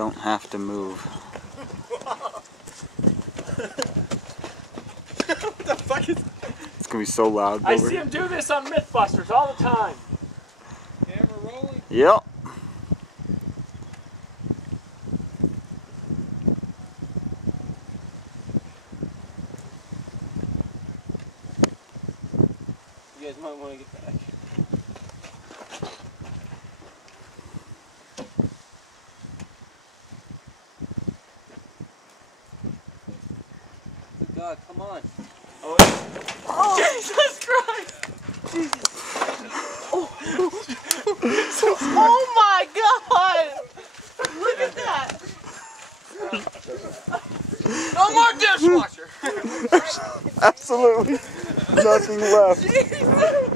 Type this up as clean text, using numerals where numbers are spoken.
don't have to move. What the fuck is that? It's gonna be so loud. I see him do this on Mythbusters all the time. Camera rolling? Yep. You guys might want to get back. God, come on. Oh, Jesus Christ! Jesus. Oh my God! Look at that! No more dishwasher! Absolutely nothing left. Jesus.